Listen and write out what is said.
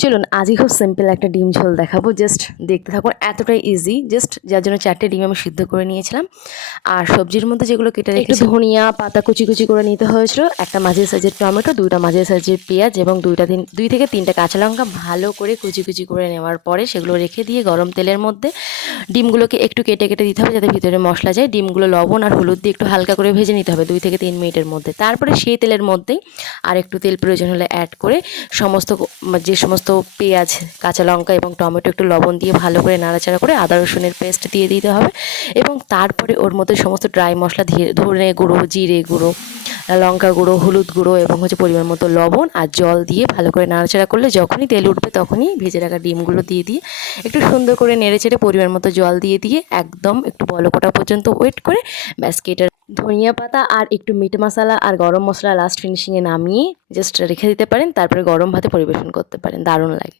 চলুন আজই খুব সিম্পল একটা ডিম ঝোল দেখাবো। জাস্ট দেখতে থাকুন, এতটাই ইজি। জাস্ট যার জন্য 4টে ডিম আমি সিদ্ধ করে নিয়েছিলাম। আর সবজির মধ্যে যেগুলো কেটে রেখেছি, ধনিয়া পাতা কুচি কুচি করে নিতে হয়েছিল, একটা মাঝারি সাইজের টমেটো, 2টা মাঝারি সাইজের পেঁয়াজ এবং 2 থেকে 3টে কাঁচা লঙ্কা ভালো করে কুচি কুচি করে নেওয়ার পরে সেগুলো রেখে দিয়ে গরম তেলের মধ্যে ডিমগুলোকে একটু কেটে কেটে দিতে হবে যাতে ভিতরে মশলা যায়। ডিমগুলো লবণ আর হলুদ দিয়ে একটু হালকা করে ভেজে নিতে হবে 2 থেকে 3 মিনিটের মধ্যে। তারপরে সেই তেলের মধ্যেই আর একটু তেল প্রয়োজন হলে অ্যাড করে যে সমস্ত পেঁয়াজ, কাঁচা লঙ্কা এবং টমেটো একটু লবণ দিয়ে ভালো করে নাড়াচাড়া করে আদা রসুনের পেস্ট দিয়ে দিতে হবে এবং তারপরে ওর মধ্যে সমস্ত ড্রাই মশলা ধনে গুঁড়ো, জিরে গুঁড়ো, লঙ্কা গুঁড়ো, হলুদ গুঁড়ো এবং পরিমাণ মতো লবণ আর জল দিয়ে ভালো করে নাড়াচাড়া করলে যখনই তেল উঠবে তখনই ভেজে রাখা ডিমগুলো দিয়ে একটু সুন্দর করে নেড়েচেড়ে পরিমাণ মতো জল দিয়ে একদম একটু বলক ওঠা পর্যন্ত ওয়েট করে ব্যাস কেটে ধনিয়া পাতা আর একটু মিট মশলা আর গরম মশলা লাস্ট ফিনিশিংয়ে নামিয়ে জাস্ট রেখে দিতে পারেন। তারপরে গরম ভাতে পরিবেশন করতে পারেন, দারুণ লাগে।